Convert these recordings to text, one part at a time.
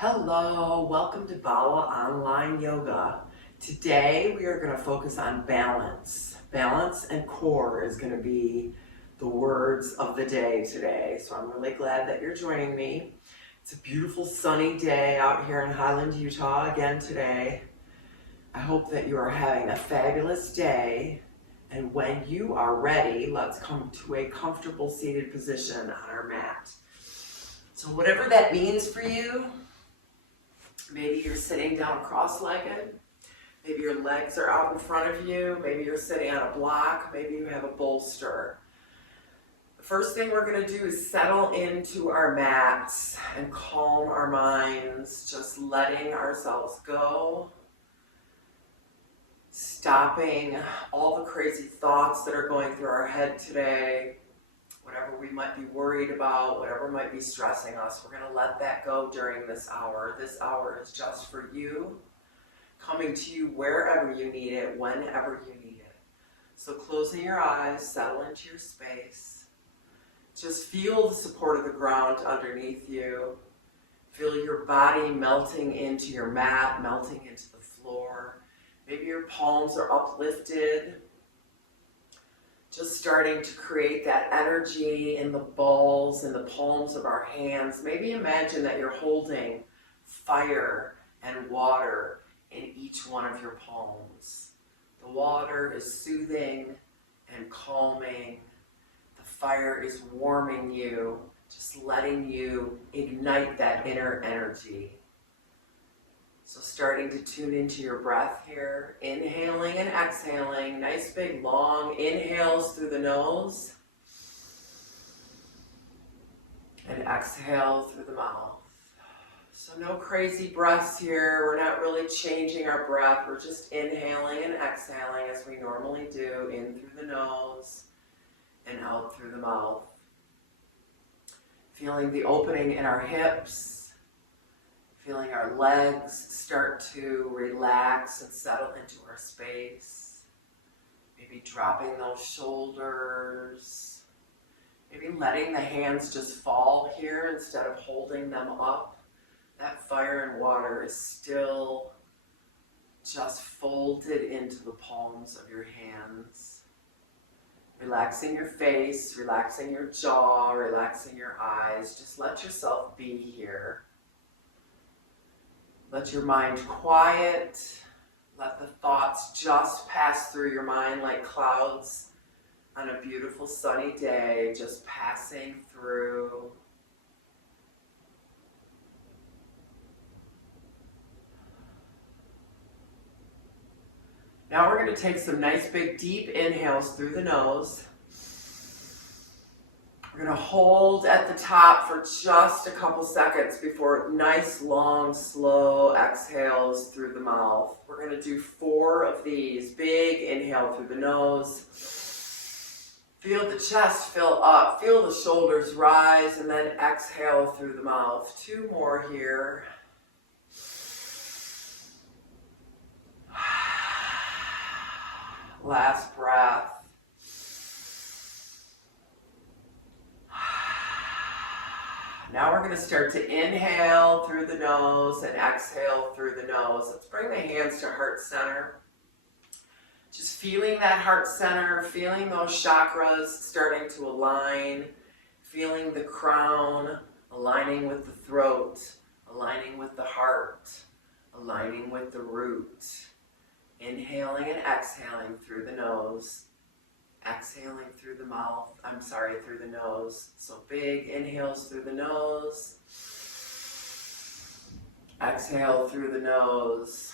Hello, welcome to Bala Online Yoga. Today we are going to focus on balance. Balance and core is going to be the words of the day today. So I'm really glad that you're joining me. It's a beautiful sunny day out here in Highland, Utah again today. I hope that you are having a fabulous day. And when you are ready, let's come to a comfortable seated position on our mat. So whatever that means for you, maybe you're sitting down cross-legged. Maybe your legs are out in front of you. Maybe you're sitting on a block. Maybe you have a bolster. The first thing we're going to do is settle into our mats and calm our minds, just letting ourselves go. Stopping all the crazy thoughts that are going through our head today. Whatever we might be worried about, whatever might be stressing us, we're going to let that go during this hour. This hour is just for you, coming to you wherever you need it, whenever you need it. So closing your eyes, settle into your space. Just feel the support of the ground underneath you. Feel your body melting into your mat, melting into the floor. Maybe your palms are uplifted. Just starting to create that energy in the balls and the palms of our hands. Maybe imagine that you're holding fire and water in each one of your palms. The water is soothing and calming. The fire is warming you, just letting you ignite that inner energy. So starting to tune into your breath here, inhaling and exhaling, nice big long inhales through the nose, and exhale through the mouth. So no crazy breaths here, we're not really changing our breath, we're just inhaling and exhaling as we normally do, in through the nose and out through the mouth. Feeling the opening in our hips. Feeling our legs start to relax and settle into our space. Maybe dropping those shoulders. Maybe letting the hands just fall here instead of holding them up. That fire and water is still just folded into the palms of your hands. Relaxing your face, relaxing your jaw, relaxing your eyes. Just let yourself be here. Let your mind quiet. Let the thoughts just pass through your mind like clouds on a beautiful sunny day, just passing through. Now we're going to take some nice big deep inhales through the nose. We're going to hold at the top for just a couple seconds before nice, long, slow exhales through the mouth. We're going to do 4 of these. Big inhale through the nose. Feel the chest fill up. Feel the shoulders rise, and then exhale through the mouth. 2 more here. Last breath. Now we're going to start to inhale through the nose and exhale through the nose. Let's bring the hands to heart center. Just feeling that heart center, feeling those chakras starting to align, feeling the crown aligning with the throat, aligning with the heart, aligning with the root. Inhaling and exhaling through the nose. Exhaling through the mouth, through the nose. So big inhales through the nose. Exhale through the nose.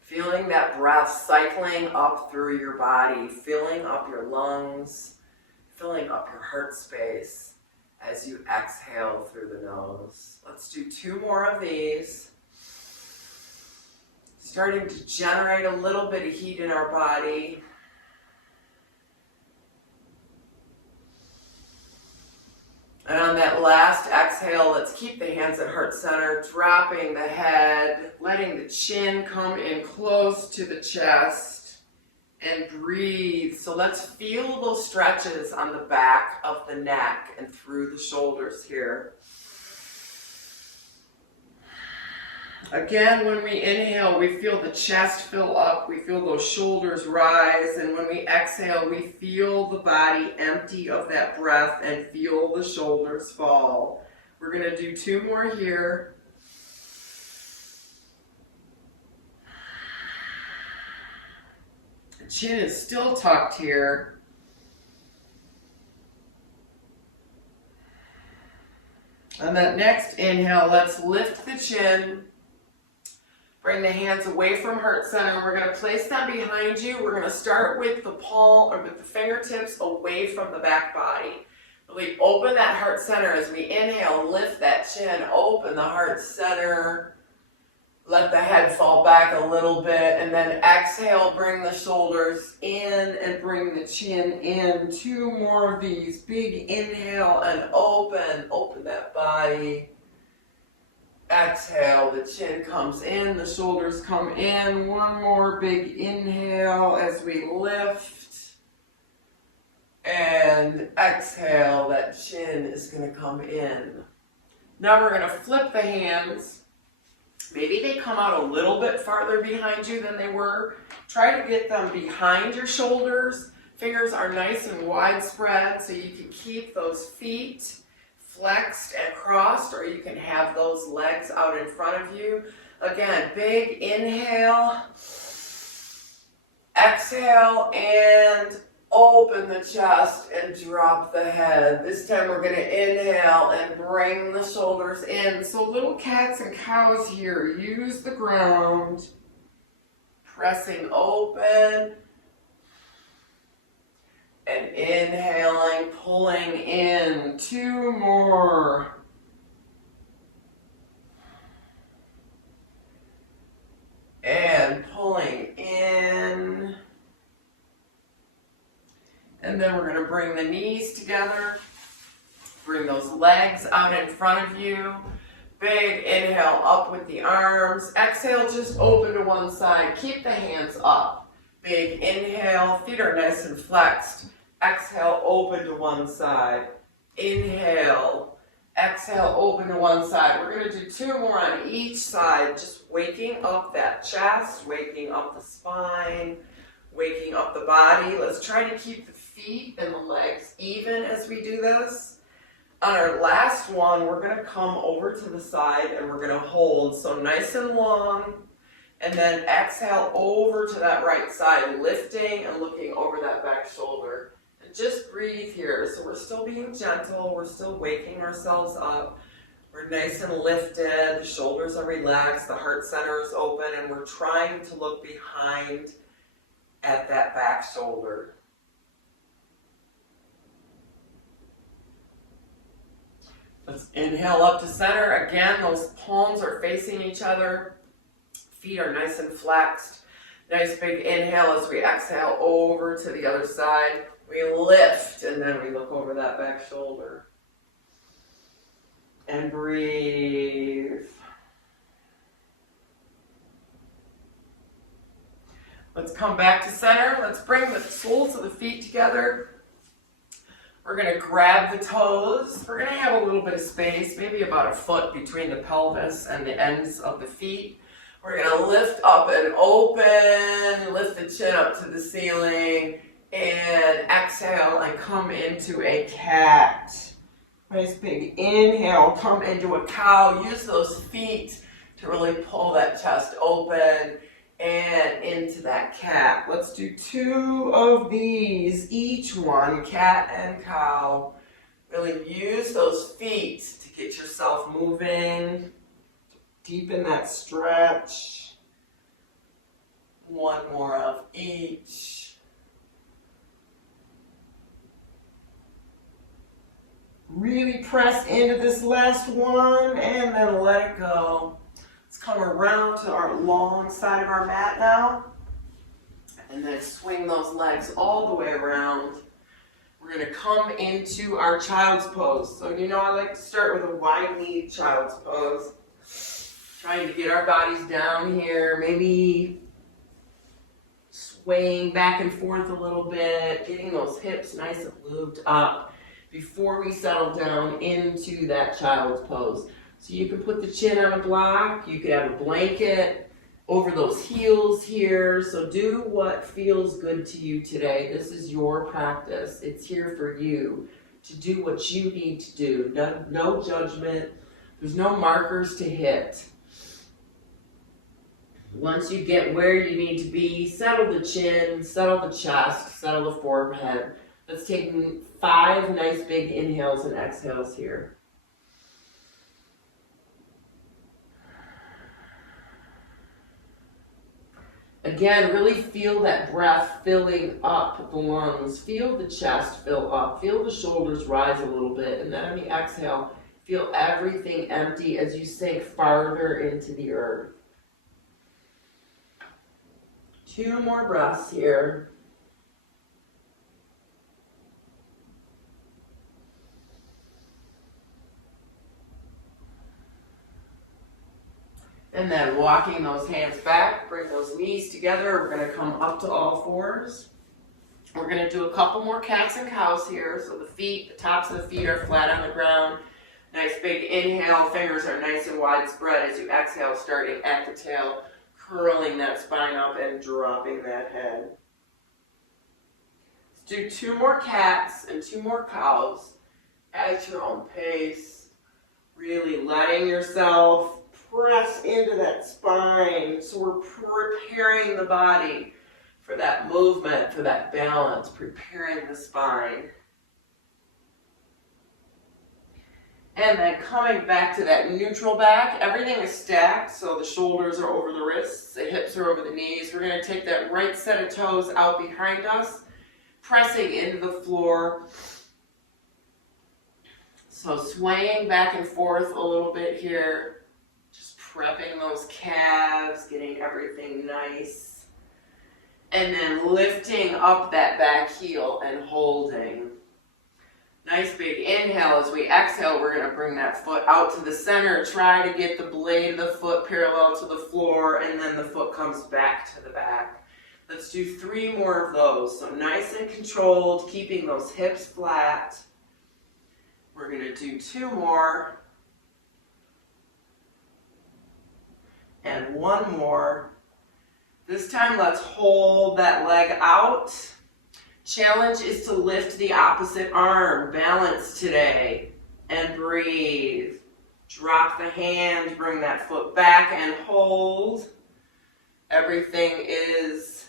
Feeling that breath cycling up through your body, filling up your lungs, filling up your heart space as you exhale through the nose. Let's do 2 more of these. Starting to generate a little bit of heat in our body. And on that last exhale, let's keep the hands at heart center, dropping the head, letting the chin come in close to the chest, and breathe. So let's feel those stretches on the back of the neck and through the shoulders here. Again, when we inhale, we feel the chest fill up, we feel those shoulders rise, and when we exhale, we feel the body empty of that breath and feel the shoulders fall. We're going to do 2 more here. The chin is still tucked here. On that next inhale, let's lift the chin. Bring the hands away from heart center. We're going to place them behind you. We're going to start with the palm or with the fingertips away from the back body. Really open that heart center as we inhale. Lift that chin. Open the heart center. Let the head fall back a little bit. And then exhale. Bring the shoulders in and bring the chin in. 2 more of these. Big inhale and open. Open that body. Exhale, the chin comes in, the shoulders come in. 1 more big inhale as we lift. And exhale, that chin is going to come in. Now we're going to flip the hands. Maybe they come out a little bit farther behind you than they were. Try to get them behind your shoulders. Fingers are nice and widespread so you can keep those feet flexed and crossed, or you can have those legs out in front of you. Again, big inhale, exhale, and open the chest and drop the head. This time we're going to inhale and bring the shoulders in. So little cats and cows here. Use the ground, pressing open. And inhaling, pulling in. 2 more. And pulling in. And then we're going to bring the knees together. Bring those legs out in front of you. Big inhale up with the arms. Exhale, just open to one side. Keep the hands up. Big inhale, feet are nice and flexed. Exhale, open to one side. Inhale. Exhale, open to one side. We're going to do 2 more on each side. Just waking up that chest, waking up the spine, waking up the body. Let's try to keep the feet and the legs even as we do this. On our last one, we're going to come over to the side and we're going to hold. So nice and long. And then exhale over to that right side, lifting and looking over that back shoulder. And just breathe here. So we're still being gentle. We're still waking ourselves up. We're nice and lifted. The shoulders are relaxed. The heart center is open. And we're trying to look behind at that back shoulder. Let's inhale up to center. Again, those palms are facing each other. Feet are nice and flexed. Nice big inhale as we exhale over to the other side. We lift and then we look over that back shoulder. And breathe. Let's come back to center. Let's bring the soles of the feet together. We're going to grab the toes. We're going to have a little bit of space, maybe about a foot between the pelvis and the ends of the feet. We're going to lift up and open, lift the chin up to the ceiling, and exhale and come into a cat. Nice big inhale, come into a cow. Use those feet to really pull that chest open and into that cat. Let's do 2 of these, each one, cat and cow. Really use those feet to get yourself moving. Deepen that stretch. 1 more of each. Really press into this last one and then let it go. Let's come around to our long side of our mat now. And then swing those legs all the way around. We're going to come into our child's pose. So you know I like to start with a wide-kneed child's pose. Trying to get our bodies down here, maybe swaying back and forth a little bit, getting those hips nice and lubed up before we settle down into that child's pose. So you can put the chin on a block, you could have a blanket over those heels here. So do what feels good to you today. This is your practice. It's here for you to do what you need to do. No judgment. There's no markers to hit. Once you get where you need to be, settle the chin, settle the chest, settle the forehead. Let's take 5 nice big inhales and exhales here. Again, really feel that breath filling up the lungs. Feel the chest fill up. Feel the shoulders rise a little bit. And then on the exhale, feel everything empty as you sink farther into the earth. 2 more breaths here. And then walking those hands back, bring those knees together. We're going to come up to all fours. We're going to do a couple more cats and cows here. So the tops of the feet are flat on the ground. Nice big inhale, fingers are nice and wide spread as you exhale, starting at the tail, curling that spine up and dropping that head. Let's do 2 more cats and 2 more cows at your own pace. Really letting yourself press into that spine. So we're preparing the body for that movement, for that balance, preparing the spine. And then coming back to that neutral back, everything is stacked, so the shoulders are over the wrists, the hips are over the knees. We're going to take that right set of toes out behind us, pressing into the floor. So swaying back and forth a little bit here. Prepping those calves, getting everything nice. And then lifting up that back heel and holding. Nice big inhale. As we exhale, we're going to bring that foot out to the center. Try to get the blade of the foot parallel to the floor, and then the foot comes back to the back. Let's do 3 more of those. So nice and controlled, keeping those hips flat. We're going to do 2 more. And 1 more. This time, let's hold that leg out. Challenge is to lift the opposite arm. Balance today. And breathe. Drop the hand, bring that foot back and hold. Everything is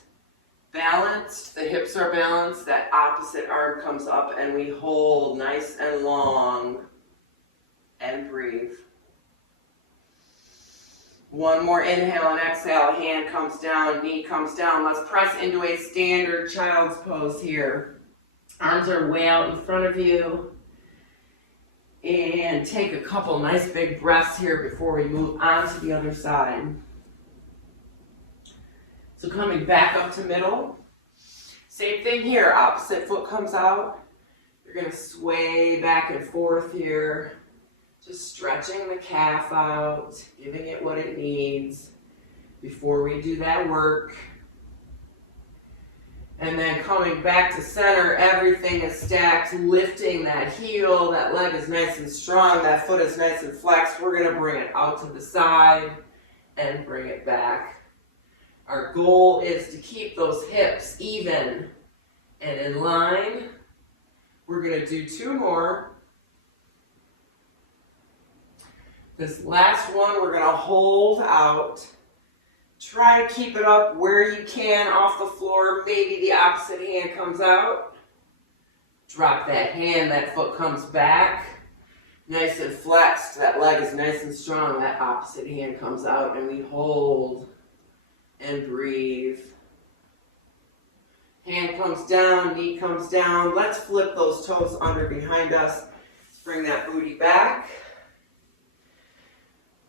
balanced. The hips are balanced. That opposite arm comes up and we hold nice and long. And breathe. 1 more inhale and exhale. Hand comes down, knee comes down. Let's press into a standard child's pose here. Arms are way out in front of you. And take a couple nice big breaths here before we move on to the other side. So coming back up to middle. Same thing here. Opposite foot comes out. You're going to sway back and forth here. Just stretching the calf out, giving it what it needs before we do that work. And then coming back to center, everything is stacked, lifting that heel, that leg is nice and strong, that foot is nice and flexed. We're going to bring it out to the side and bring it back. Our goal is to keep those hips even and in line. We're going to do 2 more. This last one, we're going to hold out. Try to keep it up where you can off the floor. Maybe the opposite hand comes out. Drop that hand, that foot comes back. Nice and flexed. That leg is nice and strong. That opposite hand comes out and we hold and breathe. Hand comes down, knee comes down. Let's flip those toes under behind us. Bring that booty back.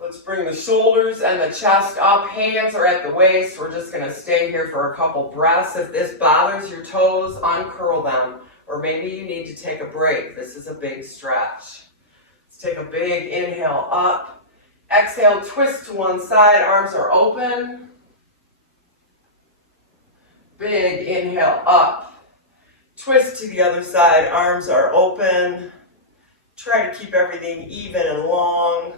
Let's bring the shoulders and the chest up. Hands are at the waist. We're just going to stay here for a couple breaths. If this bothers your toes, uncurl them. Or maybe you need to take a break. This is a big stretch. Let's take a big inhale up. Exhale, twist to one side. Arms are open. Big inhale up. Twist to the other side. Arms are open. Try to keep everything even and long.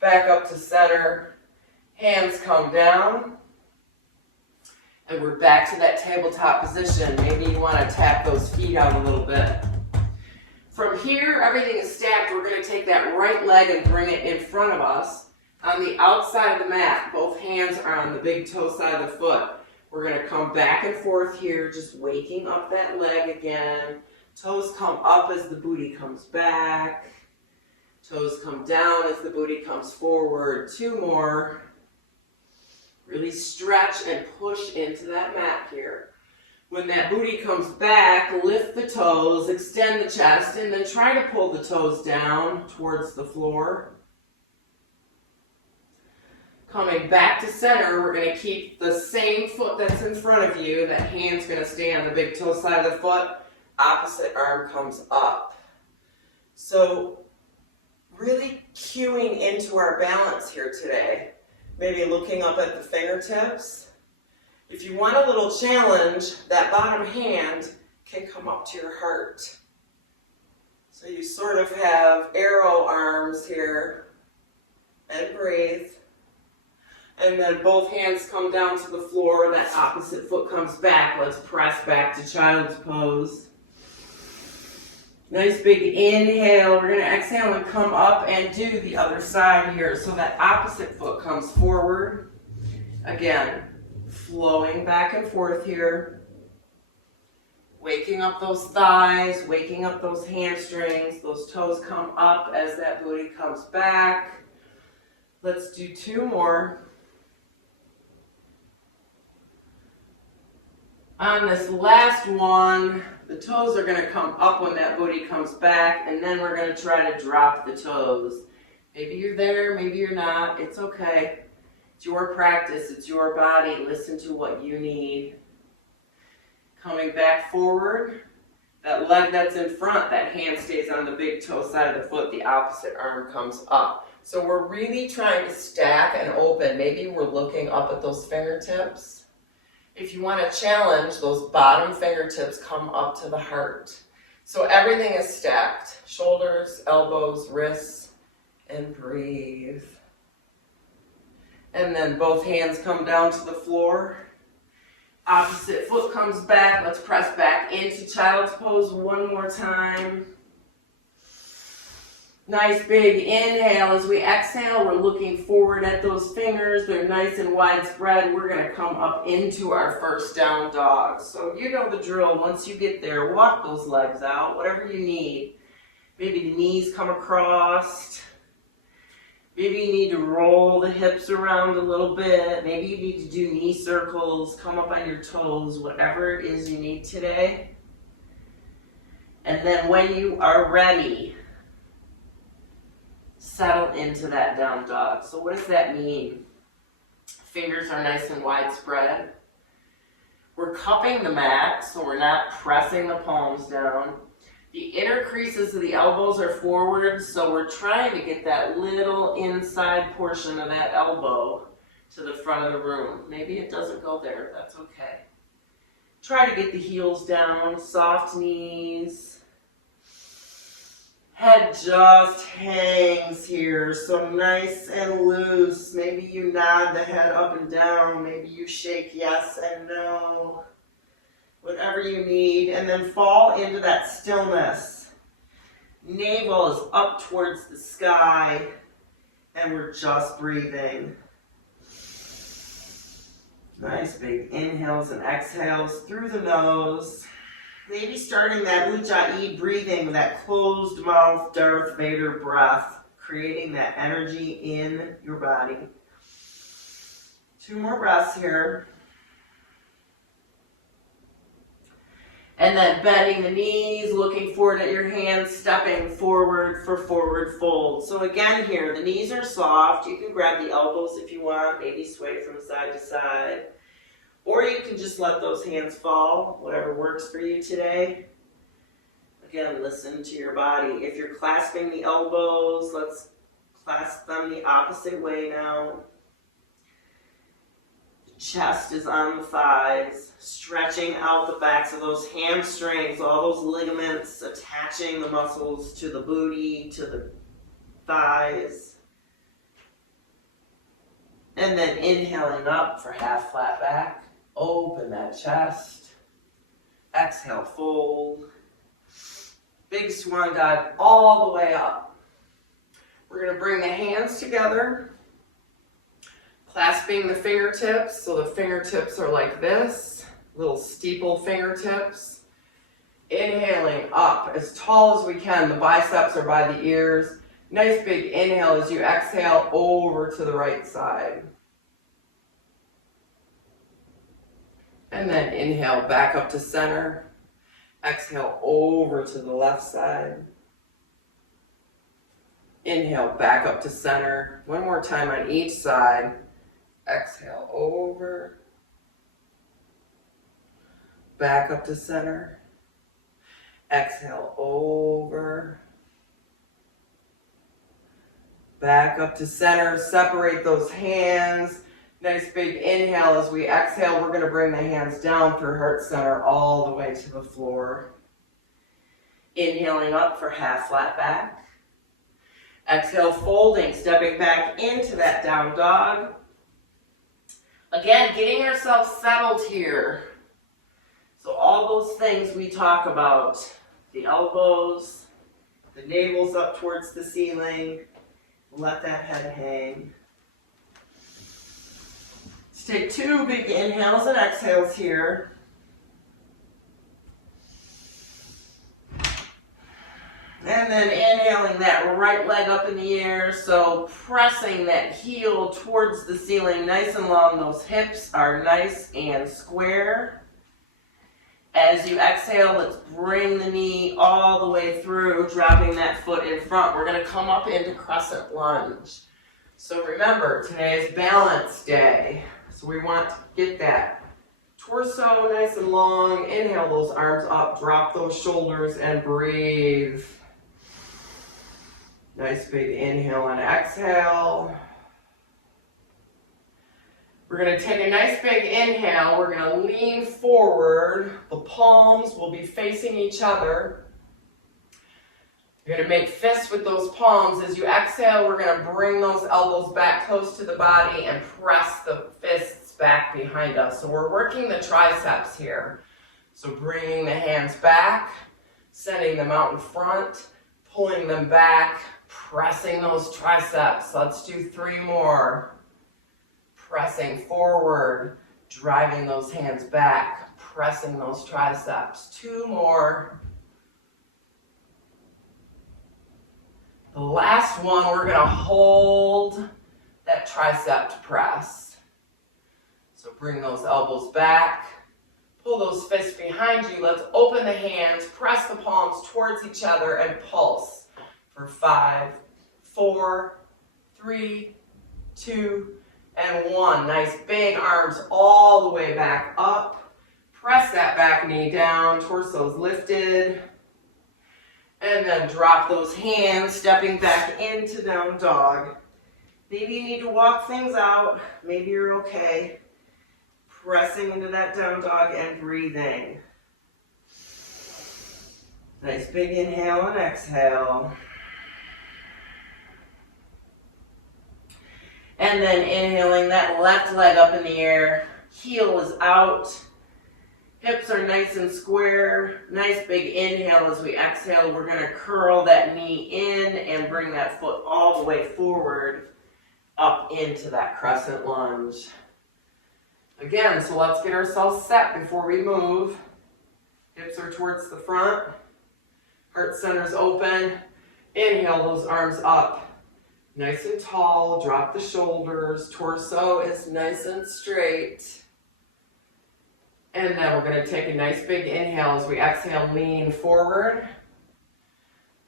Back up to center. Hands come down. And we're back to that tabletop position. Maybe you want to tap those feet out a little bit. From here, everything is stacked. We're going to take that right leg and bring it in front of us on the outside of the mat. Both hands are on the big toe side of the foot. We're going to come back and forth here, just waking up that leg again. Toes come up as the booty comes back. Toes come down as the booty comes forward. 2 more. Really stretch and push into that mat here. When that booty comes back, lift the toes, extend the chest, and then try to pull the toes down towards the floor. Coming back to center, we're going to keep the same foot that's in front of you. That hand's going to stay on the big toe side of the foot. Opposite arm comes up. So really cueing into our balance here today. Maybe looking up at the fingertips. If you want a little challenge, that bottom hand can come up to your heart. So you sort of have arrow arms here. And breathe. And then both hands come down to the floor, and that opposite foot comes back. Let's press back to child's pose. Nice big inhale. We're going to exhale and come up and do the other side here. So that opposite foot comes forward. Again, flowing back and forth here. Waking up those thighs, waking up those hamstrings. Those toes come up as that booty comes back. Let's do 2 more. On this last one, the toes are going to come up when that booty comes back, and then we're going to try to drop the toes. Maybe you're there, maybe you're not. It's okay. It's your practice. It's your body. Listen to what you need. Coming back forward, that leg that's in front, that hand stays on the big toe side of the foot. The opposite arm comes up. So we're really trying to stack and open. Maybe we're looking up at those fingertips. If you want to challenge, those bottom fingertips come up to the heart. So everything is stacked. Shoulders, elbows, wrists, and breathe. And then both hands come down to the floor. Opposite foot comes back. Let's press back into child's pose 1 more time. Nice big inhale. As we exhale, we're looking forward at those fingers. They're nice and widespread. We're going to come up into our first down dog. So you know the drill. Once you get there, walk those legs out, whatever you need. Maybe the knees come across. Maybe you need to roll the hips around a little bit. Maybe you need to do knee circles, come up on your toes, whatever it is you need today. And then when you are ready, settle into that down dog. So what does that mean? Fingers are nice and widespread. We're cupping the mat, so we're not pressing the palms down. The inner creases of the elbows are forward, so we're trying to get that little inside portion of that elbow to the front of the room. Maybe it doesn't go there, that's okay. Try to get the heels down, soft knees. Head just hangs here, so nice and loose. Maybe you nod the head up and down. Maybe you shake yes and no. Whatever you need. And then fall into that stillness. Navel is up towards the sky, and we're just breathing. Nice big inhales and exhales through the nose. Maybe starting that Ujjayi breathing, that closed mouth Darth Vader breath, creating that energy in your body. 2 more breaths here. And then bending the knees, looking forward at your hands, stepping forward for forward fold. So again here, the knees are soft. You can grab the elbows if you want, maybe sway from side to side. Or you can just let those hands fall, whatever works for you today. Again, listen to your body. If you're clasping the elbows, let's clasp them the opposite way now. The chest is on the thighs, stretching out the backs of those hamstrings, all those ligaments, attaching the muscles to the booty, to the thighs. And then inhaling up for half flat back. Open that chest. Exhale, fold. Big swan dive all the way up. We're going to bring the hands together, clasping the fingertips. So the fingertips are like this, little steeple fingertips. Inhaling up as tall as we can. The biceps are by the ears. Nice big inhale as you exhale over to the right side. And then inhale back up to center. Exhale over to the left side. Inhale back up to center. One more time on each side. Exhale over. Back up to center. Exhale over. Back up to center. Separate those hands. Nice big inhale. As we exhale, we're going to bring the hands down through heart center all the way to the floor. Inhaling up for half flat back. Exhale, folding, stepping back into that down dog. Again, getting ourselves settled here. So all those things we talk about, the elbows, the navel's up towards the ceiling, let that head hang. Let's take 2 big inhales and exhales here. And then inhaling that right leg up in the air, so pressing that heel towards the ceiling nice and long. Those hips are nice and square. As you exhale, let's bring the knee all the way through, dropping that foot in front. We're going to come up into crescent lunge. So remember, today is balance day. So we want to get that torso nice and long. Inhale those arms up, drop those shoulders, and breathe. Nice big inhale and exhale. We're going to take a nice big inhale. We're going to lean forward. The palms will be facing each other. You're going to make fists with those palms. As you exhale, we're going to bring those elbows back close to the body and press the fists back behind us. So we're working the triceps here. So bringing the hands back, sending them out in front, pulling them back, pressing those triceps. Let's do 3 more. Pressing forward, driving those hands back, pressing those triceps. 2 more. The last one, we're going to hold that tricep press. So bring those elbows back, pull those fists behind you. Let's open the hands, press the palms towards each other, and pulse for 5, 4, 3, 2, and 1. Nice big arms all the way back up. Press that back knee down, torso's lifted. And then drop those hands, stepping back into down dog. Maybe you need to walk things out. Maybe you're okay. Pressing into that down dog and breathing. Nice big inhale and exhale. And then inhaling that left leg up in the air. Heel is out. Hips are nice and square. Nice big inhale. As we exhale, we're going to curl that knee in and bring that foot all the way forward up into that crescent lunge. Again, so let's get ourselves set before we move. Hips are towards the front. Heart center's open. Inhale those arms up. Nice and tall, drop the shoulders, torso is nice and straight. And then we're going to take a nice big inhale. As we exhale, lean forward.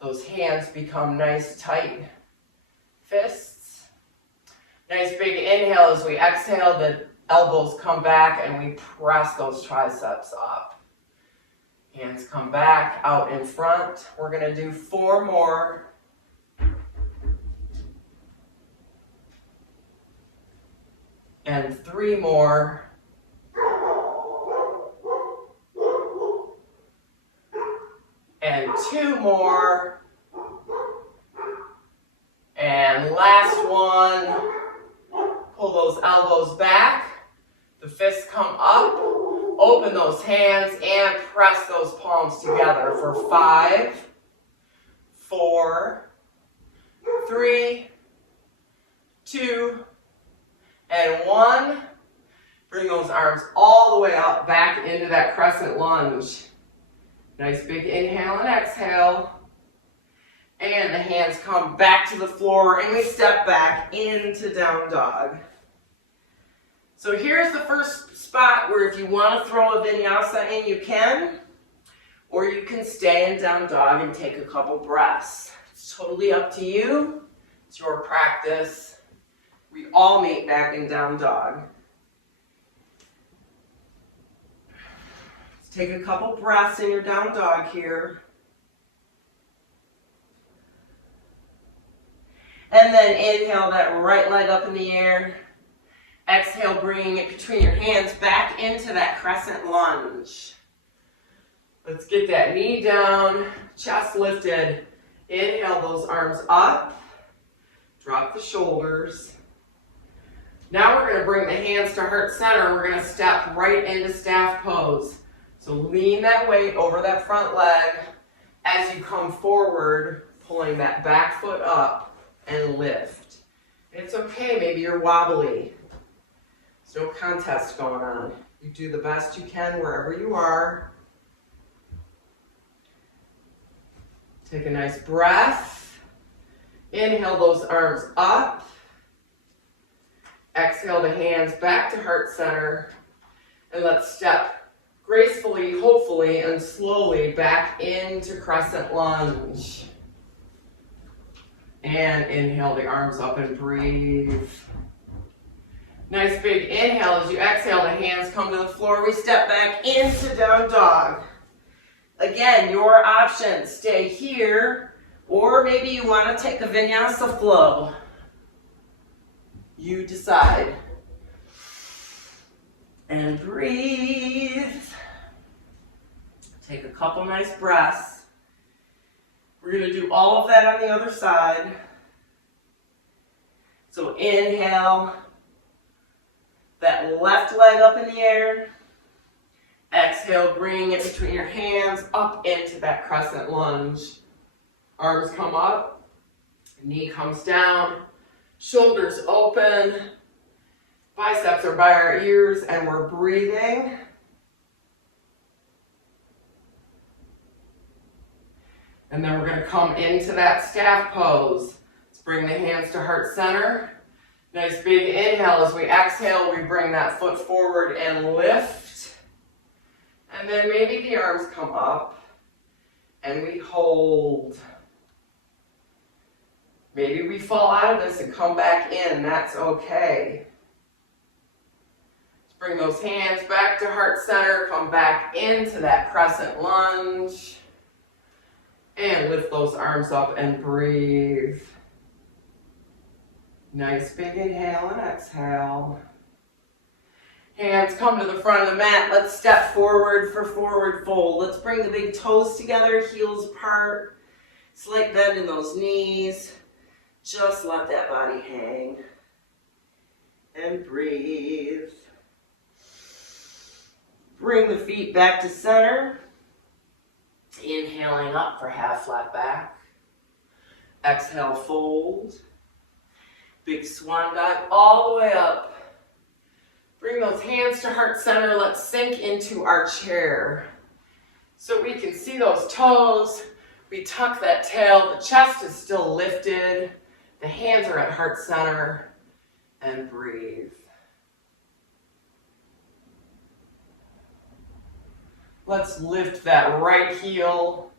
Those hands become nice, tight fists. Nice big inhale. As we exhale, the elbows come back and we press those triceps up. Hands come back, out in front. We're going to do 4 more. And 3 more. And 2 more. And last one. Pull those elbows back. The fists come up. Open those hands and press those palms together for 5, 4, 3, 2, and 1. Bring those arms all the way up, back into that crescent lunge. Nice big inhale and exhale. And the hands come back to the floor and we step back into down dog. So here's the first spot where if you want to throw a vinyasa in, you can. Or you can stay in down dog and take a couple breaths. It's totally up to you. It's your practice. We all meet back in down dog. Let's take a couple breaths in your down dog here. And then inhale that right leg up in the air. Exhale, bringing it between your hands back into that crescent lunge. Let's get that knee down, chest lifted. Inhale those arms up. Drop the shoulders. Now we're going to bring the hands to heart center. We're going to step right into staff pose. So lean that weight over that front leg as you come forward, pulling that back foot up and lift. It's okay, maybe you're wobbly. There's no contest going on. You do the best you can wherever you are. Take a nice breath. Inhale those arms up. Exhale the hands back to heart center. And let's step gracefully, hopefully, and slowly back into crescent lunge. And inhale the arms up and breathe. Nice big inhale. As you exhale, the hands come to the floor. We step back into down dog. Again, your option. Stay here, or maybe you want to take a vinyasa flow. You decide. And breathe. Take a couple nice breaths. We're going to do all of that on the other side. So inhale. That left leg up in the air. Exhale, bring it between your hands up into that crescent lunge. Arms come up, knee comes down, shoulders open, biceps are by our ears, and we're breathing. And then we're going to come into that staff pose. Let's bring the hands to heart center. Nice big inhale. As we exhale, we bring that foot forward and lift. And then maybe the arms come up and we hold. Maybe we fall out of this and come back in. That's okay. Let's bring those hands back to heart center. Come back into that crescent lunge. And lift those arms up and breathe. Nice big inhale and exhale. Hands come to the front of the mat. Let's step forward for forward fold. Let's bring the big toes together, heels apart. Slight bend in those knees. Just let that body hang. And breathe. Bring the feet back to center. Inhaling up for half flat back. Exhale, fold. Big swan dive all the way up. Bring those hands to heart center. Let's sink into our chair. So we can see those toes. We tuck that tail. The chest is still lifted. The hands are at heart center. And breathe. Let's lift that right heel.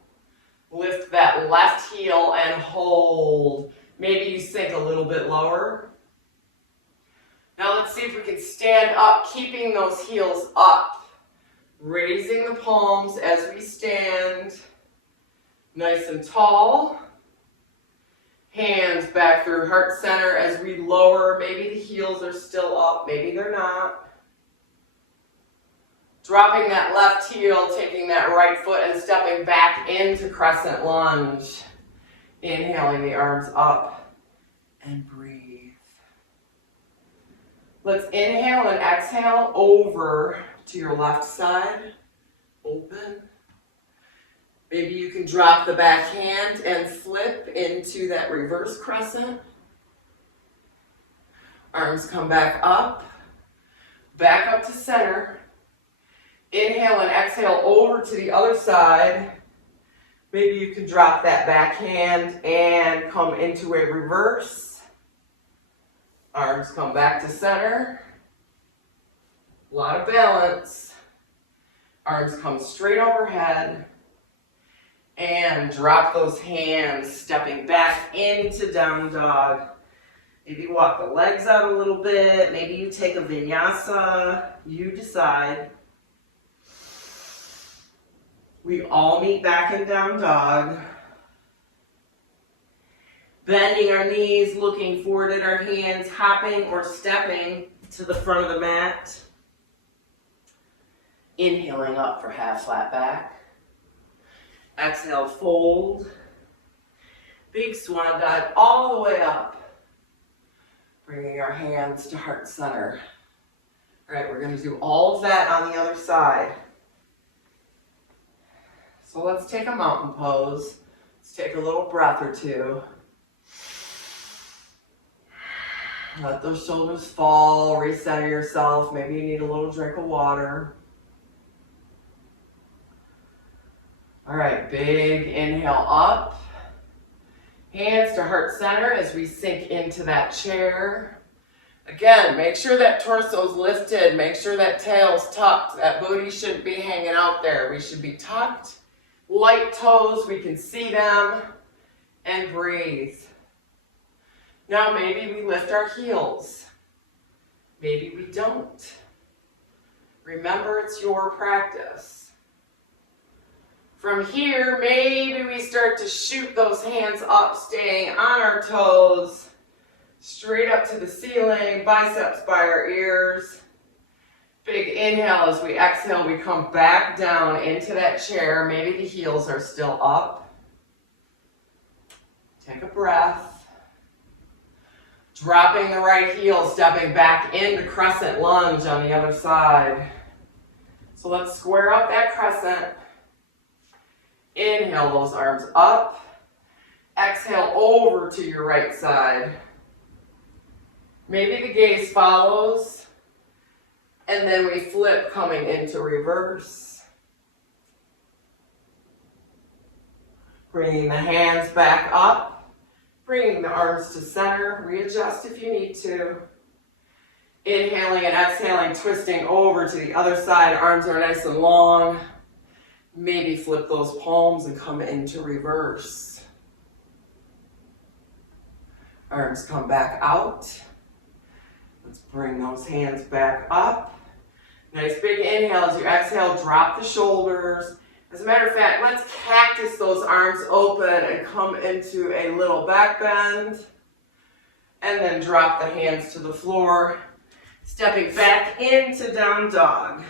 Lift that left heel and hold. Maybe you sink a little bit lower. Now let's see if we can stand up, keeping those heels up. Raising the palms as we stand. Nice and tall. Hands back through heart center as we lower. Maybe the heels are still up, maybe they're not. Dropping that left heel, taking that right foot and stepping back into crescent lunge. Inhaling the arms up and breathe. Let's inhale and exhale over to your left side. Open. Maybe you can drop the back hand and flip into that reverse crescent. Arms come back up to center. Inhale and exhale over to the other side. Maybe you can drop that back hand and come into a reverse. Arms come back to center. A lot of balance. Arms come straight overhead. And drop those hands, stepping back into down dog. Maybe walk the legs out a little bit. Maybe you take a vinyasa. You decide. We all meet back in down dog. Bending our knees, looking forward at our hands, hopping or stepping to the front of the mat. Inhaling up for half flat back. Exhale, fold. Big swan dive all the way up. Bringing our hands to heart center. All right, we're going to do all of that on the other side. So let's take a mountain pose. Let's take a little breath or two. Let those shoulders fall, recenter yourself. Maybe you need a little drink of water. All right, big inhale up. Hands to heart center as we sink into that chair. Again, make sure that torso's lifted. Make sure that tail's tucked. That booty shouldn't be hanging out there. We should be tucked. Light toes, we can see them. And breathe. Now maybe we lift our heels. Maybe we don't. Remember, it's your practice. From here, maybe we start to shoot those hands up, staying on our toes, straight up to the ceiling, biceps by our ears. Big inhale as we exhale, we come back down into that chair. Maybe the heels are still up. Take a breath. Dropping the right heel, stepping back into crescent lunge on the other side. So let's square up that crescent. Inhale those arms up. Exhale over to your right side. Maybe the gaze follows. And then we flip, coming into reverse. Bringing the hands back up. Bringing the arms to center. Readjust if you need to. Inhaling and exhaling, twisting over to the other side. Arms are nice and long. Maybe flip those palms and come into reverse. Arms come back out. Let's bring those hands back up. Nice big inhale. As you exhale, drop the shoulders. As a matter of fact, let's cactus those arms open and come into a little back bend. And then drop the hands to the floor. Stepping back into down dog.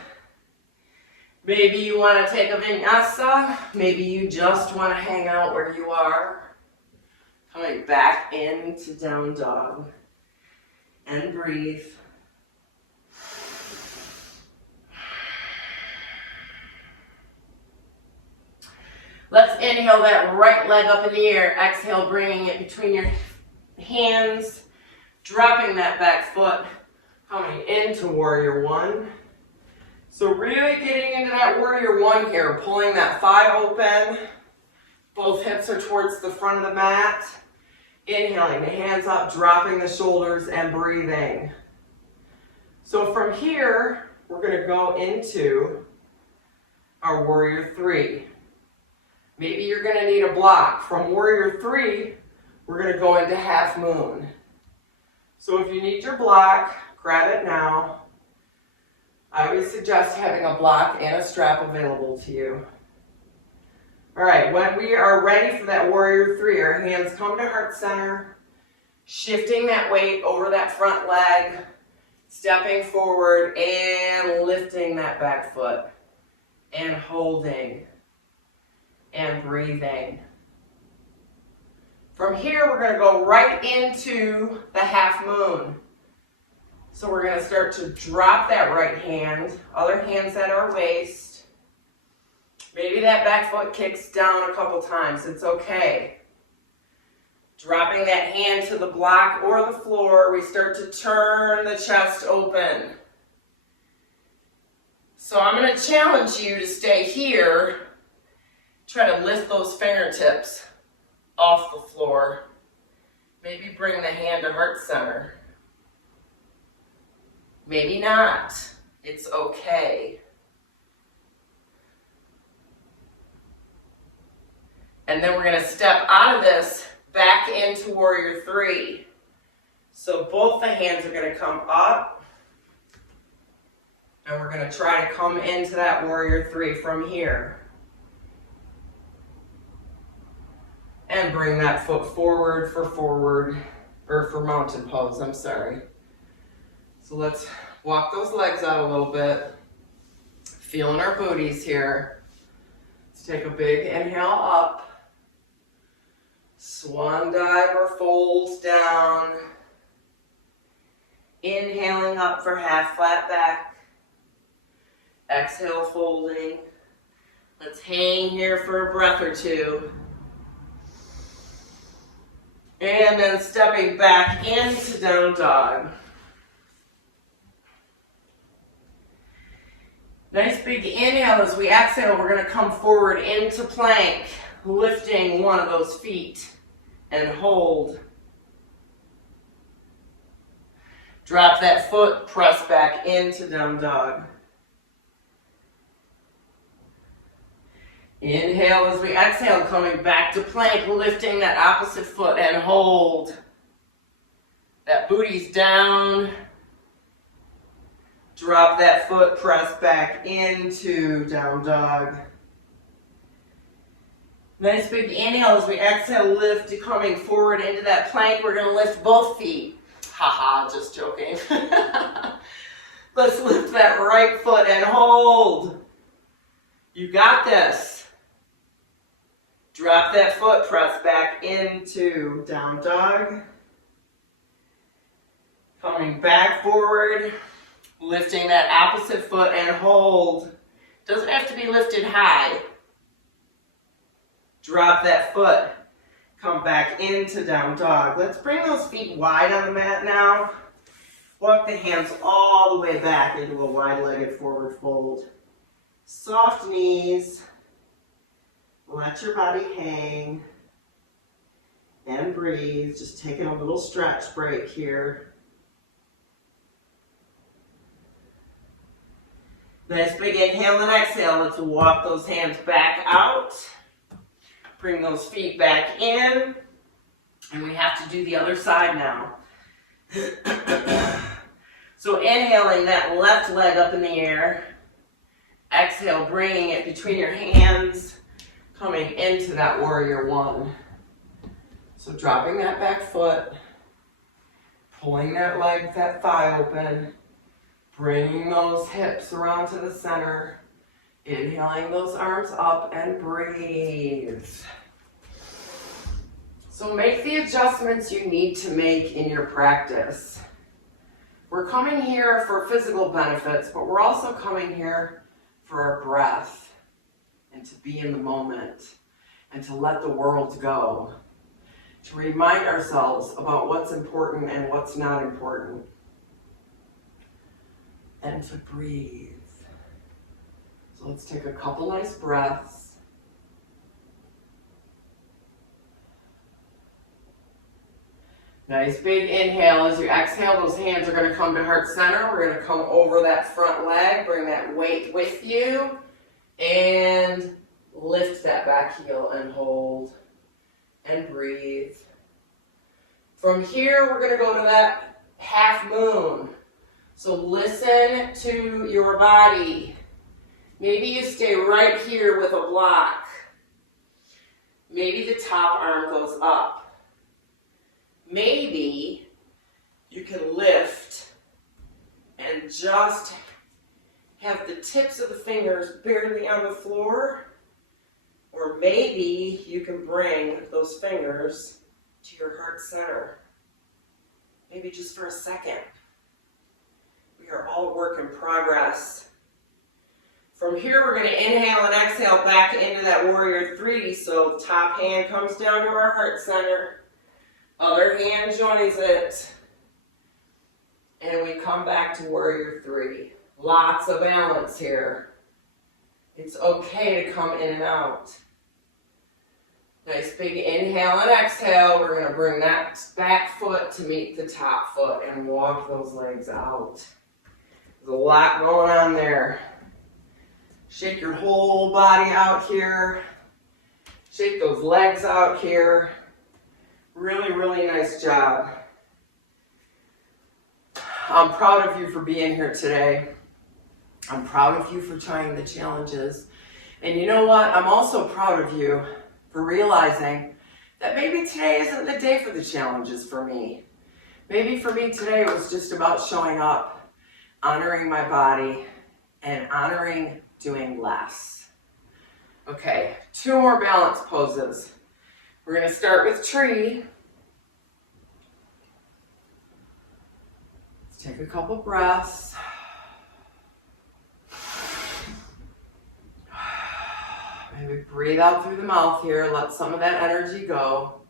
Maybe you want to take a vinyasa. Maybe you just want to hang out where you are. Coming back into down dog. And breathe. Let's inhale that right leg up in the air. Exhale, bringing it between your hands. Dropping that back foot. Coming into warrior one. So really getting into that warrior one here. Pulling that thigh open. Both hips are towards the front of the mat. Inhaling, the hands up, dropping the shoulders and breathing. So from here, we're going to go into our warrior three. Maybe you're going to need a block. From warrior three, we're going to go into half moon. So if you need your block, grab it now. I always suggest having a block and a strap available to you. All right, when we are ready for that warrior three, our hands come to heart center, shifting that weight over that front leg, stepping forward and lifting that back foot, and holding, and breathing. From here, we're going to go right into the half moon. So we're going to start to drop that right hand, other hand's at our waist. Maybe that back foot kicks down a couple times, it's okay. Dropping that hand to the block or the floor, we start to turn the chest open. So I'm going to challenge you to stay here. Try to lift those fingertips off the floor. Maybe bring the hand to heart center. Maybe not. It's okay. And then we're going to step out of this back into warrior three. So both the hands are going to come up. And we're going to try to come into that warrior three from here. And bring that foot forward, or for mountain pose, I'm sorry. So let's walk those legs out a little bit. Feeling our booties here. Let's take a big inhale up. Swan dive or folds down. Inhaling up for half flat back. Exhale, folding. Let's hang here for a breath or two. And then stepping back into down dog. Nice big inhale. As we exhale, we're going to come forward into plank, lifting one of those feet and hold. Drop that foot, press back into down dog. Inhale as we exhale, coming back to plank, lifting that opposite foot and hold. That booty's down. Drop that foot, press back into down dog. Nice big inhale as we exhale, lift, coming forward into that plank. We're going to lift both feet. Haha, just joking. Let's lift that right foot and hold. You got this. Drop that foot, press back into down dog. Coming back forward, lifting that opposite foot and hold. Doesn't have to be lifted high. Drop that foot, come back into down dog. Let's bring those feet wide on the mat now. Walk the hands all the way back into a wide-legged forward fold. Soft knees. Let your body hang. And breathe. Just taking a little stretch break here. Nice big inhale and exhale. Let's walk those hands back out. Bring those feet back in. And we have to do the other side now. So inhaling that left leg up in the air. Exhale, bringing it between your hands. Coming into that warrior one. So dropping that back foot. Pulling that leg, that thigh open. Bringing those hips around to the center. Inhaling those arms up and breathe. So make the adjustments you need to make in your practice. We're coming here for physical benefits, but we're also coming here for our breath and to be in the moment and to let the world go. To remind ourselves about what's important and what's not important. And to breathe. So let's take a couple nice breaths. Nice big inhale. As you exhale, those hands are going to come to heart center. We're going to come over that front leg, bring that weight with you, and lift that back heel and hold and breathe. From here, we're going to go to that half moon. So listen to your body. Maybe you stay right here with a block. Maybe the top arm goes up. Maybe you can lift and just have the tips of the fingers barely on the floor. Or maybe you can bring those fingers to your heart center. Maybe just for a second. We are all a work in progress. From here, we're going to inhale and exhale back into that warrior three. So top hand comes down to our heart center. Other hand joins it. And we come back to warrior three. Lots of balance here. It's okay to come in and out. Nice big inhale and exhale. We're going to bring that back foot to meet the top foot and walk those legs out. There's a lot going on there. Shake your whole body out here. Shake those legs out here. Really, really nice job. I'm proud of you for being here today. I'm proud of you for trying the challenges. And you know what? I'm also proud of you for realizing that maybe today isn't the day for the challenges for me. Maybe for me today it was just about showing up, honoring my body, and honoring doing less. Okay, 2 more balance poses. We're going to start with tree. Let's take a couple breaths. Maybe breathe out through the mouth here. Let some of that energy go.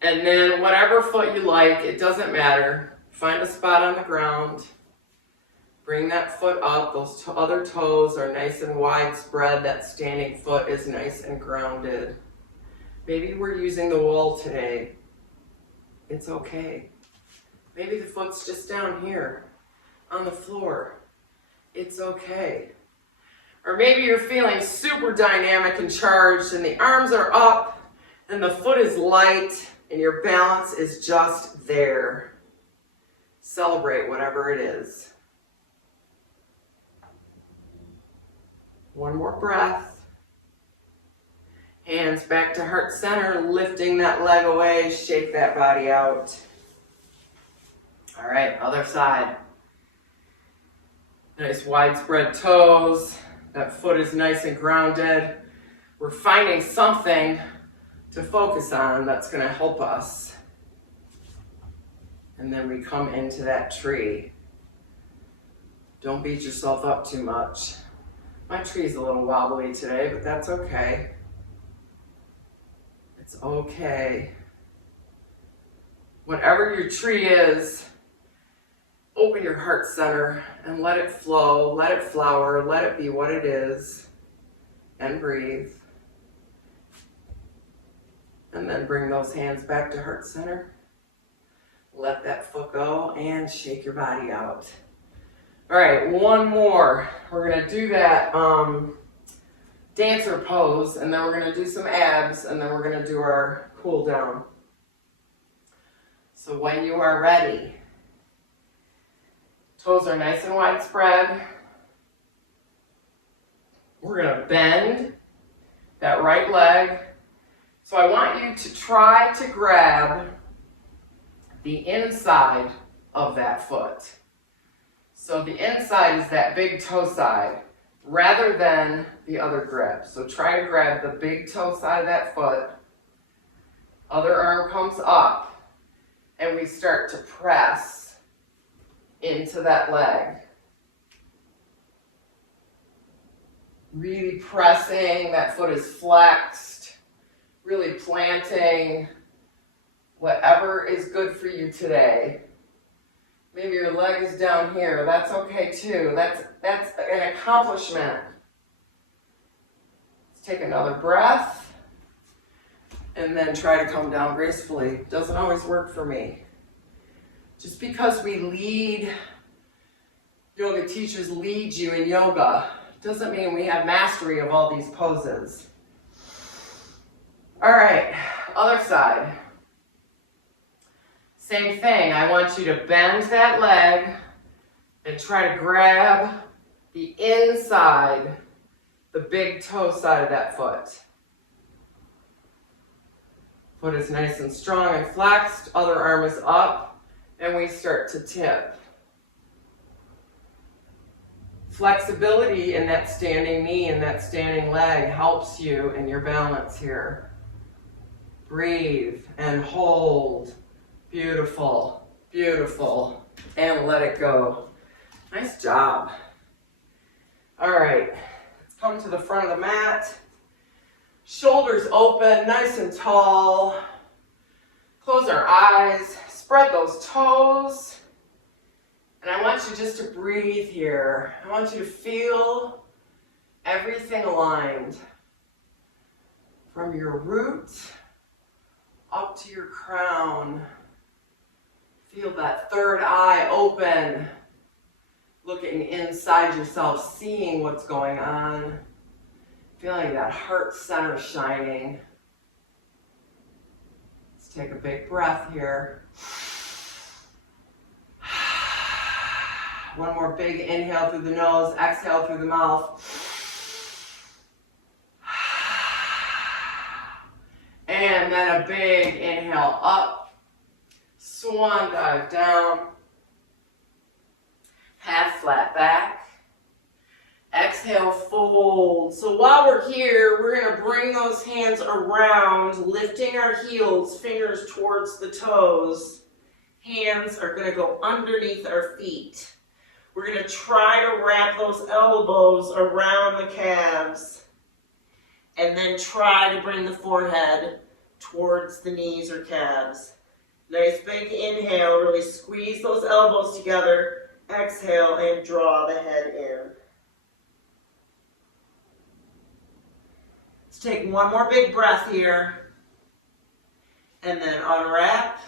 And then whatever foot you like, it doesn't matter. Find a spot on the ground. Bring that foot up. Those other toes are nice and wide spread. That standing foot is nice and grounded. Maybe we're using the wall today. It's okay. Maybe the foot's just down here on the floor. It's okay. Or maybe you're feeling super dynamic and charged and the arms are up and the foot is light and your balance is just there. Celebrate whatever it is. One more breath. Hands back to heart center, lifting that leg away, shake that body out. All right, other side. Nice widespread toes. That foot is nice and grounded. We're finding something to focus on that's going to help us. And then we come into that tree. Don't beat yourself up too much. My tree's a little wobbly today, but that's okay. It's okay. Whatever your tree is, open your heart center and let it flow, let it flower, let it be what it is, and breathe. And then bring those hands back to heart center. Let that foot go and shake your body out. All right, one more. We're gonna do that dancer pose, and then we're gonna do some abs, and then we're gonna do our cool down. So when you are ready, toes are nice and wide spread. We're gonna bend that right leg. So I want you to try to grab the inside of that foot. So the inside is that big toe side rather than the other grip. So try to grab the big toe side of that foot. Other arm comes up and we start to press into that leg. Really pressing, that foot is flexed, really planting whatever is good for you today. Maybe your leg is down here, that's okay too. That's an accomplishment. Let's take another breath and then try to come down gracefully. Doesn't always work for me. Just because we lead, yoga teachers lead you in yoga, doesn't mean we have mastery of all these poses. All right, other side. Same thing, I want you to bend that leg and try to grab the inside, the big toe side of that foot. Foot is nice and strong and flexed, other arm is up, and we start to tip. Flexibility in that standing knee and that standing leg helps you in your balance here. Breathe and hold. Beautiful, beautiful. And let it go. Nice job. All right, let's come to the front of the mat. Shoulders open, nice and tall. Close our eyes, spread those toes. And I want you just to breathe here. I want you to feel everything aligned. From your root up to your crown. Feel that third eye open. Looking inside yourself, seeing what's going on. Feeling that heart center shining. Let's take a big breath here. One more big inhale through the nose, exhale through the mouth. And then a big inhale up. Swan dive down. Half flat back. Exhale, fold. So while we're here, we're going to bring those hands around, lifting our heels, fingers towards the toes. Hands are going to go underneath our feet. We're going to try to wrap those elbows around the calves. And then try to bring the forehead towards the knees or calves. Nice big inhale, really squeeze those elbows together. Exhale and draw the head in. Let's take one more big breath here. And then unwrap.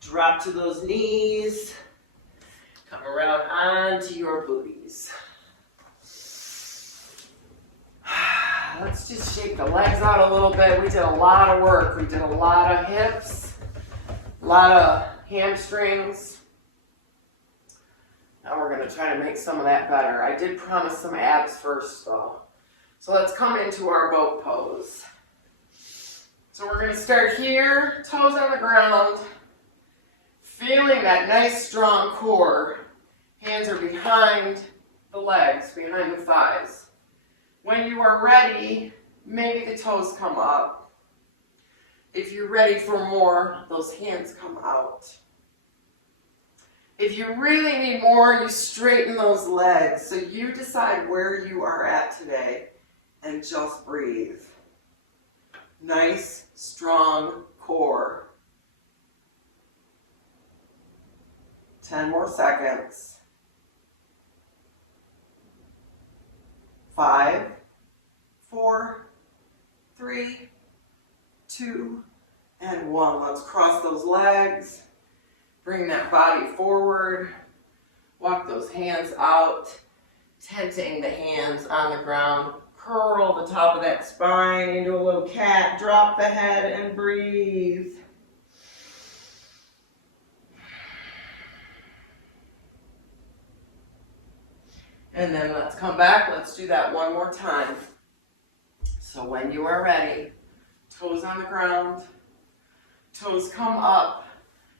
Drop to those knees. Come around onto your booties. Let's just shake the legs out a little bit. We did a lot of work. We did a lot of hips, a lot of hamstrings. Now we're going to try to make some of that better. I did promise some abs first though. So let's come into our boat pose. So we're going to start here, toes on the ground, feeling that nice strong core. Hands are behind the legs, behind the thighs. When you are ready, maybe the toes come up. If you're ready for more, those hands come out. If you really need more, you straighten those legs. So you decide where you are at today and just breathe. Nice, strong core. 10 more seconds. 5, 4, 3, 2, and 1. Let's cross those legs. Bring that body forward. Walk those hands out. Tenting the hands on the ground. Curl the top of that spine into a little cat. Drop the head and breathe. And then let's come back. Let's do that one more time. So when you are ready, toes on the ground, toes come up.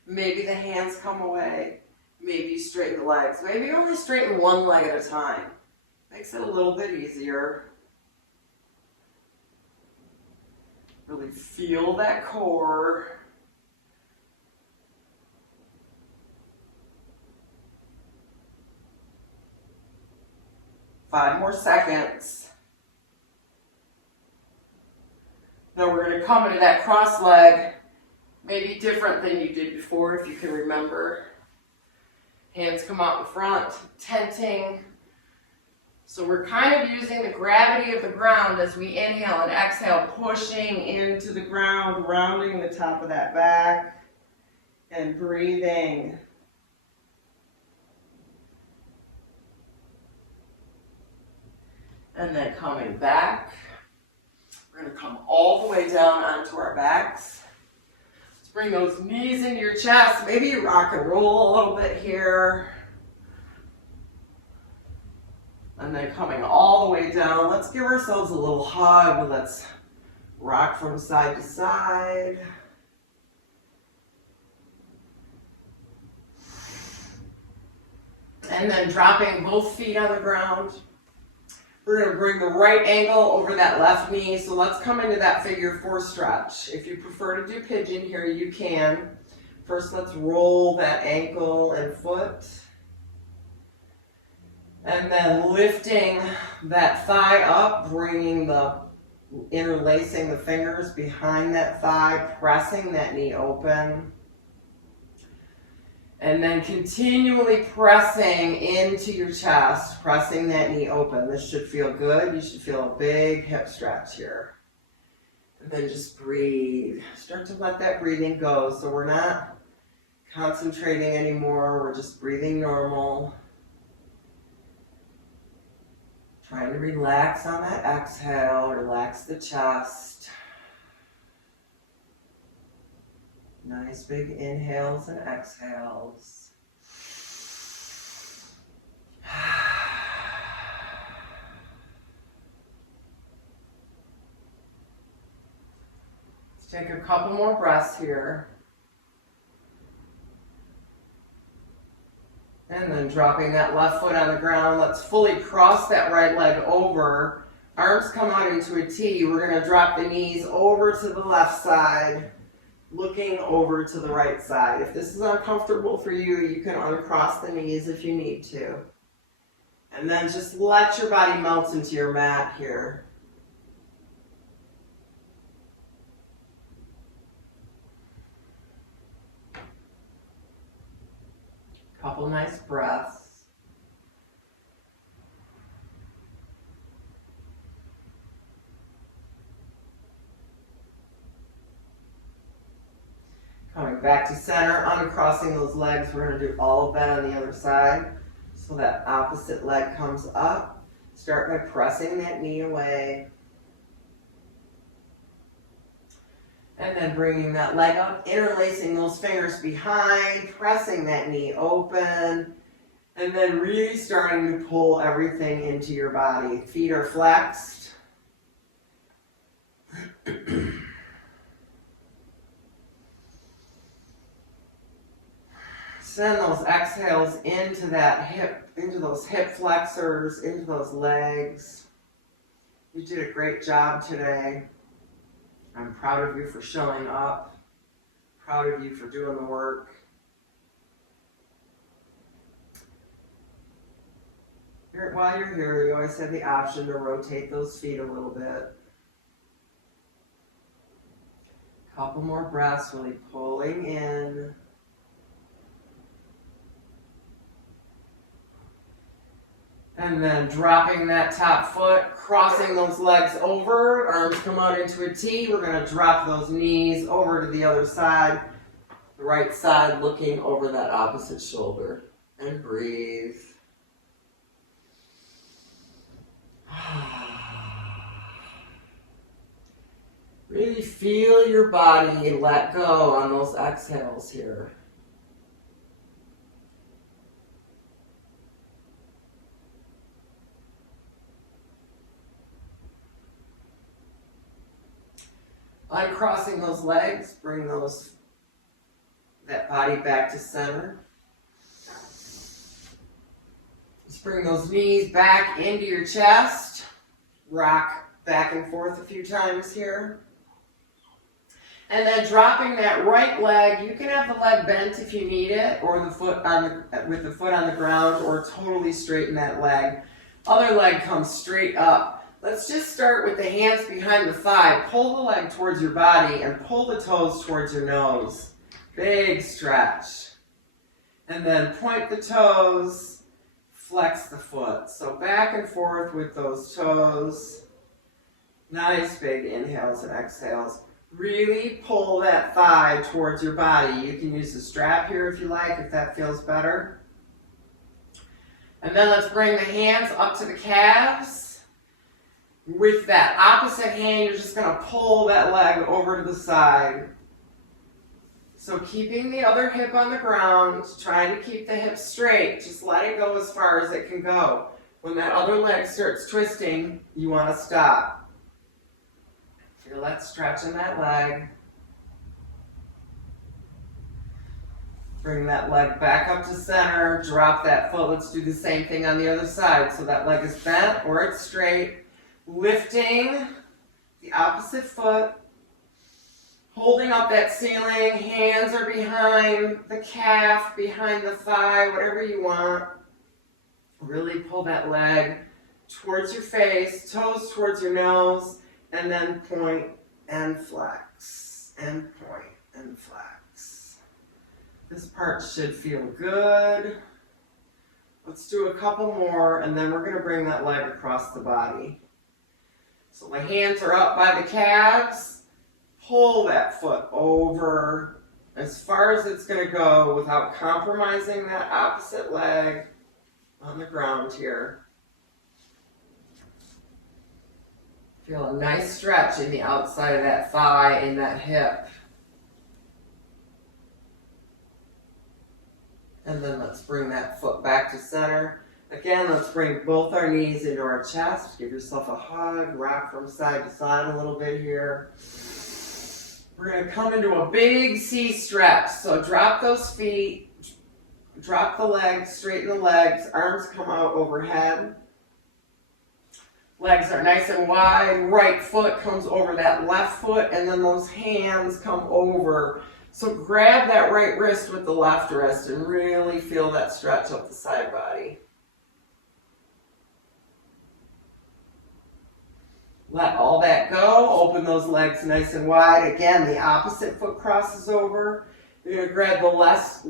Maybe the hands come away. Maybe you straighten the legs. Maybe you only straighten one leg at a time. Makes it a little bit easier. Really feel that core. Five more seconds. Now we're going to come into that cross leg. Maybe different than you did before, if you can remember. Hands come out in front, tenting. So we're kind of using the gravity of the ground as we inhale and exhale, pushing into the ground, rounding the top of that back, and breathing. And then coming back. We're going to come all the way down onto our backs. Bring those knees into your chest. Maybe you rock and roll a little bit here. And then coming all the way down. Let's give ourselves a little hug. Let's rock from side to side. And then dropping both feet on the ground. We're going to bring the right ankle over that left knee. So let's come into that figure 4 stretch. If you prefer to do pigeon here, you can. First, let's roll that ankle and foot. And then lifting that thigh up, interlacing the fingers behind that thigh, pressing that knee open. And then continually pressing into your chest, pressing that knee open. This should feel good. You should feel a big hip stretch here. And then just breathe. Start to let that breathing go. So we're not concentrating anymore. We're just breathing normal. Trying to relax on that exhale. Relax the chest. Nice big inhales and exhales. Let's take a couple more breaths here. And then dropping that left foot on the ground. Let's fully cross that right leg over. Arms come out into a T. We're going to drop the knees over to the left side, looking over to the right side. If this is uncomfortable for you, you can uncross the knees if you need to. And then just let your body melt into your mat here. Couple nice breaths. Coming back to center, uncrossing those legs. We're going to do all of that on the other side. So that opposite leg comes up. Start by pressing that knee away. And then bringing that leg up, interlacing those fingers behind, pressing that knee open, and then really starting to pull everything into your body. Feet are flexed. Send those exhales into that hip, into those hip flexors, into those legs. You did a great job today. I'm proud of you for showing up. Proud of you for doing the work. While you're here, you always have the option to rotate those feet a little bit. Couple more breaths, really pulling in. And then dropping that top foot, crossing those legs over, arms come out into a T. We're going to drop those knees over to the other side, the right side looking over that opposite shoulder. And breathe. Really feel your body let go on those exhales here. Uncrossing those legs, bring that body back to center. Just bring those knees back into your chest. Rock back and forth a few times here. And then dropping that right leg, you can have the leg bent if you need it, or the foot with the foot on the ground, or totally straighten that leg. Other leg comes straight up. Let's just start with the hands behind the thigh. Pull the leg towards your body and pull the toes towards your nose. Big stretch. And then point the toes, flex the foot. So back and forth with those toes. Nice big inhales and exhales. Really pull that thigh towards your body. You can use the strap here if you like, if that feels better. And then let's bring the hands up to the calves. With that opposite hand, you're just going to pull that leg over to the side. So keeping the other hip on the ground, trying to keep the hip straight, just let it go as far as it can go. When that other leg starts twisting, you want to stop. Feel that stretch in that leg. Bring that leg back up to center, drop that foot. Let's do the same thing on the other side. So that leg is bent or it's straight. Lifting the opposite foot, holding up that ceiling, hands are behind the calf, behind the thigh, whatever you want. Really pull that leg towards your face, toes towards your nose, and then point and flex, and point and flex. This part should feel good. Let's do a couple more, and then we're going to bring that leg across the body. So my hands are up by the calves. Pull that foot over as far as it's going to go without compromising that opposite leg on the ground here. Feel a nice stretch in the outside of that thigh and that hip. And then let's bring that foot back to center. Again, let's bring both our knees into our chest. Give yourself a hug. Rock from side to side a little bit here. We're going to come into a big C stretch. So drop those feet. Drop the legs. Straighten the legs. Arms come out overhead. Legs are nice and wide. Right foot comes over that left foot. And then those hands come over. So grab that right wrist with the left wrist and really feel that stretch up the side body. Let all that go. Open those legs nice and wide. Again, the opposite foot crosses over. You're going to grab the left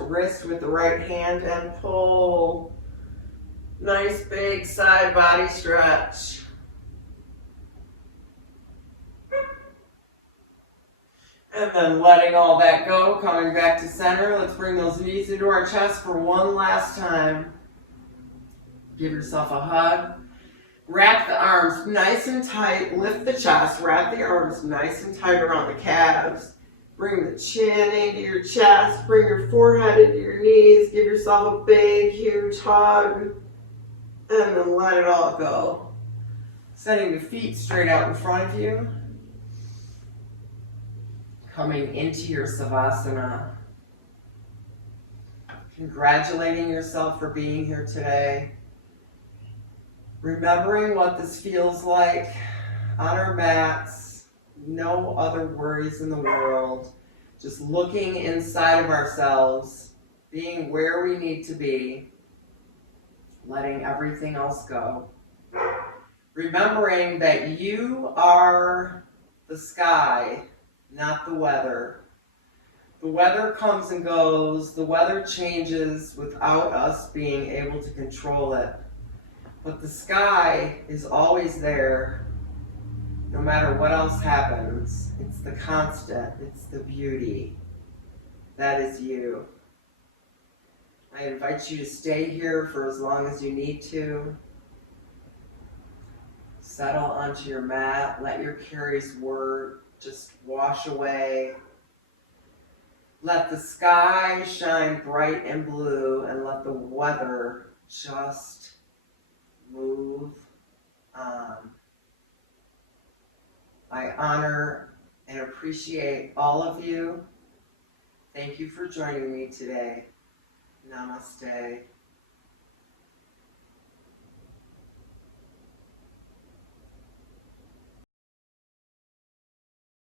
wrist with the right hand and pull. Nice big side body stretch. And then letting all that go, coming back to center. Let's bring those knees into our chest for one last time. Give yourself a hug. Wrap the arms nice and tight. Lift the chest. Wrap the arms nice and tight around the calves. Bring the chin into your chest. Bring your forehead into your knees. Give yourself a big, huge hug. And then let it all go. Setting the feet straight out in front of you. Coming into your Savasana. Congratulating yourself for being here today. Remembering what this feels like on our mats. No other worries in the world. Just looking inside of ourselves. Being where we need to be. Letting everything else go. Remembering that you are the sky, not the weather. The weather comes and goes. The weather changes without us being able to control it. But the sky is always there, no matter what else happens. It's the constant. It's the beauty. That is you. I invite you to stay here for as long as you need to. Settle onto your mat. Let your caries work just wash away. Let the sky shine bright and blue, and let the weather just move on. I honor and appreciate all of you. Thank you for joining me today. Namaste.